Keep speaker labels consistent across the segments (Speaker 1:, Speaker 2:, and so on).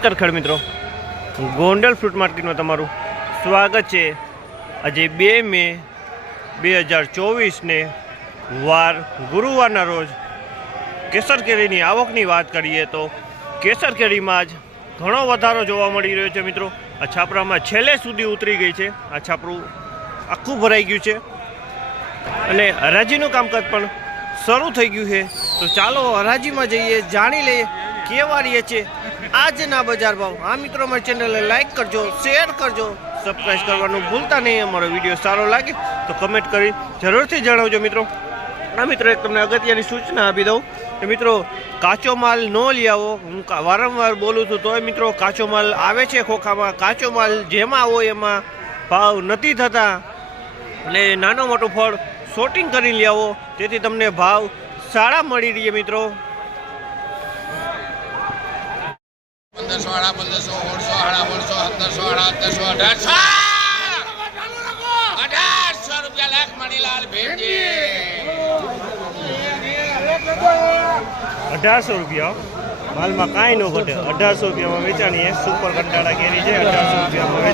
Speaker 1: નમસ્કાર મિત્રો. ગોંડલ ફ્રૂટ માર્કેટમાં તમારું સ્વાગત છે. આજે બે મે બે હજાર ચોવીસને વાર ગુરુવારના રોજ કેસર કેરીની આવકની વાત કરીએ તો કેસર કેરીમાં જ ઘણો વધારો જોવા મળી રહ્યો છે મિત્રો. આ છાપરામાં છેલ્લે સુધી ઉતરી ગઈ છે. આ છાપરું આખું ભરાઈ ગયું છે. અને હરાજીનું કામકાજ પણ શરૂ થઈ ગયું છે. તો ચાલો હરાજીમાં જઈએ, જાણી લઈએ કેવા રહીએ છે આજના બજાર ભાવ. આ મિત્રો મારી ચેનલને લાઇક કરજો શેર કરજો સબસ્ક્રાઈબ કરવાનું ભૂલતા નહીં. અમારો વીડિયો સારો લાગે તો કમેન્ટ કરી જરૂરથી જણાવજો મિત્રો. આ મિત્રો, એક તમને અગત્યની સૂચના આપી દઉં કે મિત્રો, કાચો માલ ન લઈ આવો. હું વારંવાર બોલું છું, તોય મિત્રો, કાચો માલ આવે છે ખોખામાં. કાચો માલ જેમાં હોય એમાં ભાવ નથી થતા. એટલે નાનો મોટો ફળ શોટિંગ કરી લઈ આવો. તેથી તમને ભાવ સારા મળી રહે મિત્રો.
Speaker 2: આડા પંદરસો ઓળસો આડા ઓળસો સત્તરસો આડા સત્તરસો અઢારસો. અઢારસો રૂપિયા લાખ મણીલાલ ભેટજી
Speaker 1: અઢારસો રૂપિયા. માલમાં કાંઈ ન ઘટે. અઢારસો રૂપિયામાં વેચાણી સુપર કંટાળા કેરી છે અઢારસો રૂપિયામાં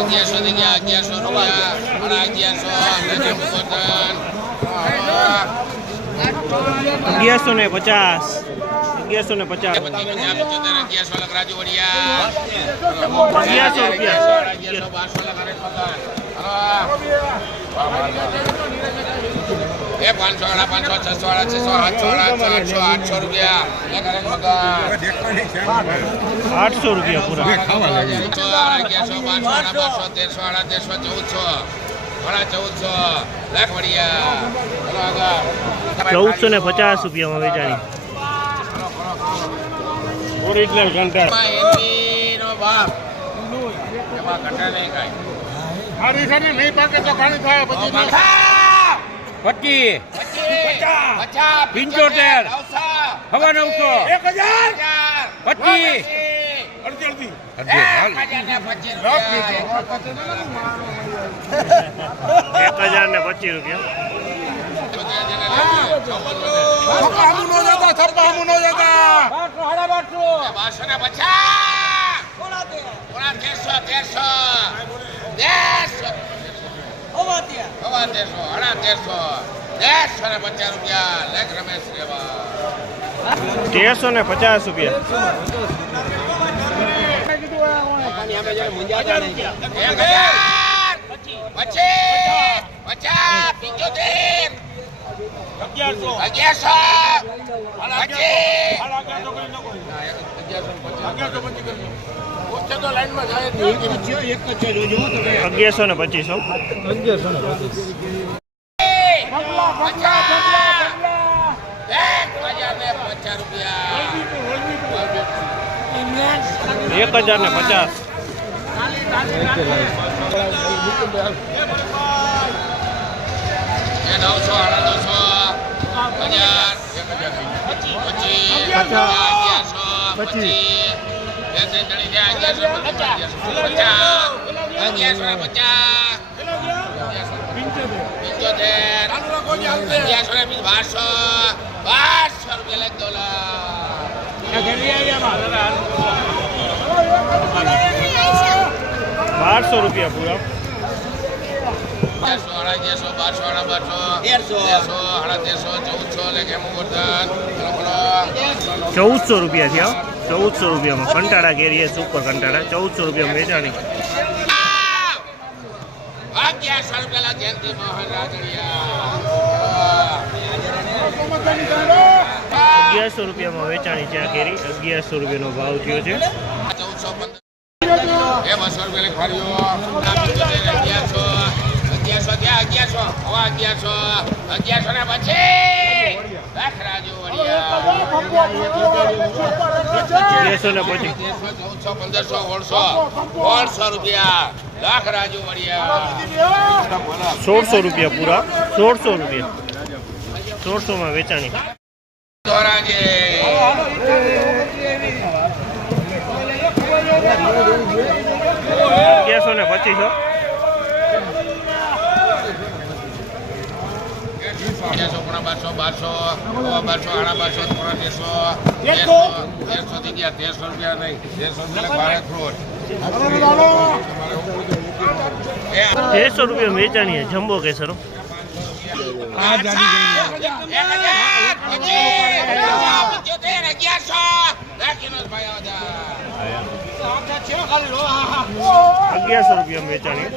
Speaker 2: અગિયારસો થી ગયા અગિયારસો રૂપિયા. આડા અગિયારસો
Speaker 1: અગિયારસો ને પચાસ. અગિયારસો ને પચાસ.
Speaker 2: પચીસ પચાસ અગિયારસો
Speaker 1: રૂપિયા
Speaker 2: પાંચસો. આડા પાંચસો છસો આડા છસો આઠસો આડા આઠસો આઠસો રૂપિયા
Speaker 1: આઠસો રૂપિયા પૂરા
Speaker 2: અગિયારસો પાંચસો આડા બારસો તેરસો વાળા તેરસો ચૌદસો વાળા ચૌદસો લાખ વડિયા
Speaker 1: ચૌદસો ને પચાસ રૂપિયામાં વેચાણી. ઓરિજિનલ કંટાળ
Speaker 2: એમાં બાપ. એમાં ઘટા નહીં કાંઈ.
Speaker 3: પચીસ
Speaker 2: પચાસ
Speaker 3: પંચોતેર. હવા નવસો.
Speaker 2: એક હજાર!
Speaker 3: પચીસ.
Speaker 1: એક હજાર ને પચીસ રૂપિયા.
Speaker 2: ને તેરસો તેરસો. હવા તેરસો હડા તેરસો. તેરસો ને પચાસ રૂપિયા લેખ રમેશ રેવા.
Speaker 1: તેરસો ને પચાસ રૂપિયા.
Speaker 2: એક હજાર પચીસ પચાસ પંચોતેર અગિયારસો. પચીસ
Speaker 1: અગિયારસો ને પચીસો એક હજાર ને પચાસ
Speaker 2: નવસો નવસો હજાર અગિયારસો પચીસ. બારસો બારસો રૂપિયા લખ
Speaker 1: બારસો રૂપિયા પૂરા
Speaker 2: બારસો બારસો તેરસો. સાડા તેરસો ચૌદસો
Speaker 1: ચૌદસો રૂપિયા થયા ચૌદસો રૂપિયામાં કંટાળા કેરી સુપર કંટાળા. ચૌદસો રૂપિયા વેચાણી.
Speaker 2: અગિયારસો રૂપિયા જયંતિ મોહન
Speaker 1: અગિયારસો રૂપિયામાં વેચાણી છે આ કેરી અગિયારસો રૂપિયાનો ભાવ થયો છે.
Speaker 2: ચૌદસો પંદર. એ બસો રૂપિયા ત્યાં અગિયારસો. હવા અગિયારસો અગિયારસો ને પછી. ચૌદસો પંદરસો સોળસો. સોળસો રૂપિયા. લાખ રાજુ વડિયા
Speaker 1: સોળસો રૂપિયા પૂરા. સોળસો રૂપિયા. સોળસોમાં વેચાણી.
Speaker 2: ધોરાજી.
Speaker 1: અગિયારસો ને પચીસો.
Speaker 2: અગિયારસો પોણા બારસો બારસો બારસો આડા બારસો ત્રણ તેરસો તેરસો ગયા તેરસો રૂપિયા નહીં તેરસો રૂપિયા ભારત ફ્રૂટ
Speaker 1: તેરસો રૂપિયા વેચાણી જમ્બો કેસરો.
Speaker 2: એક હજાર, પચીસ, પંચોતેર, અગિયારસો.
Speaker 1: અગિયારસો રૂપિયા વેચાણી.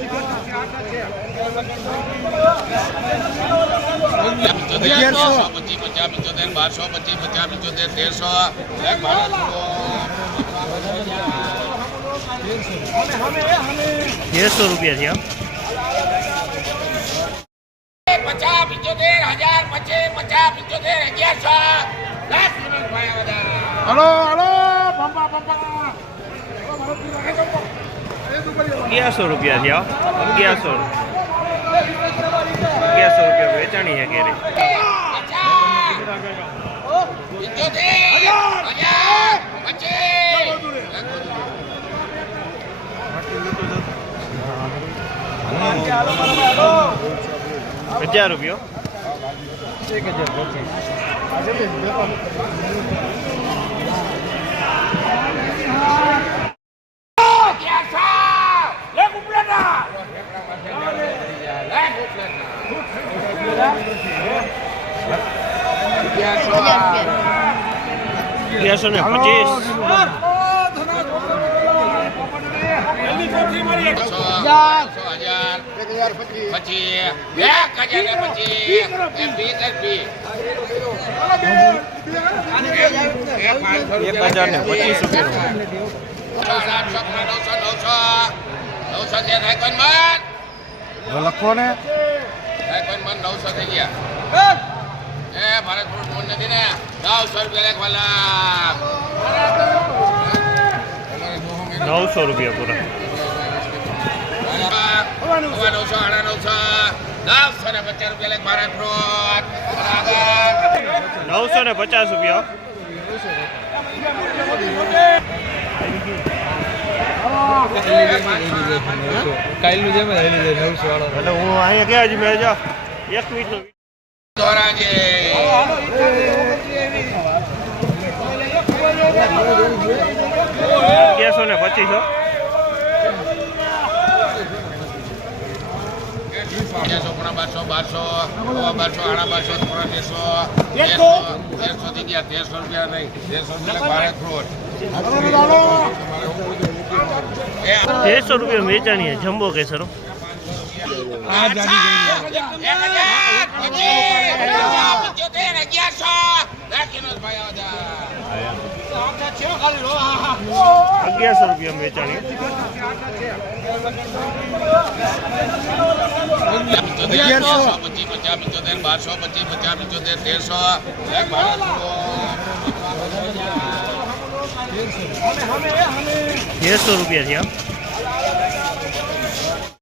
Speaker 2: અગિયારસો. પચીસ પચાસ પંચોતેર બારસો પચીસ પચાસ પંચોતેર તેરસો
Speaker 1: તેરસો રૂપિયા છે આ
Speaker 2: પચાસ પંચોતેર હજાર પચીસ પચાસ પંચોતેર અગિયારસો આવા
Speaker 1: અગિયારસો રૂપિયા થયા અગિયારસો અગિયારસો રૂપિયા વેચાણી છે
Speaker 2: પંચોતેર હજાર પચીસ
Speaker 1: હજાર રૂપિયો
Speaker 2: અગિયારસો લેખ ઉપલેટા લેખ ઉપલેટા અગિયારસો
Speaker 1: અગિયારસો ને પચીસ
Speaker 2: હજાર પછી એક હજાર ને
Speaker 1: પચીસ રૂપિયા
Speaker 2: નવસો, નવસો, નવસો. નવસો છે રાયકોન મન.
Speaker 3: લખો ને
Speaker 2: રાયકોન મન નવસો થઈ ગયા. એ ભારત ફ્રૂટ ફોન નથી ને. નવસો રૂપિયા લેખ વાલા.
Speaker 1: નવસો રૂપિયા પૂરા.
Speaker 2: નવસો આડા નવસો. નવસો ને પચાસ રૂપિયા લેખ ભારત ફ્રૂટ
Speaker 1: નવસો ને પચાસ રૂપિયા.
Speaker 3: કાલનું જેમ
Speaker 1: એટલે હું અહીંયા ગયા જ મેં જો. એક મિનિટનો અગિયારસો ને પચીસો
Speaker 2: અગિયારસો પોણા બારસો બારસો હવા બારસો આડા બારસો ત્રણ તેરસો તેરસો થી ગયા તેરસો રૂપિયા નહીં તેરસો રૂપિયા ભારત ફ્રૂટ
Speaker 1: તેરસો રૂપિયા વેચાણી છે જમ્બો કેસરો
Speaker 2: અગિયારસો.
Speaker 1: રૂપિયા વેચાણી
Speaker 2: પચીસ પચાસ પંચોતેર બારસો પચીસ પચાસ પંચોતેર તેરસો
Speaker 1: તેરસો રૂપિયા છે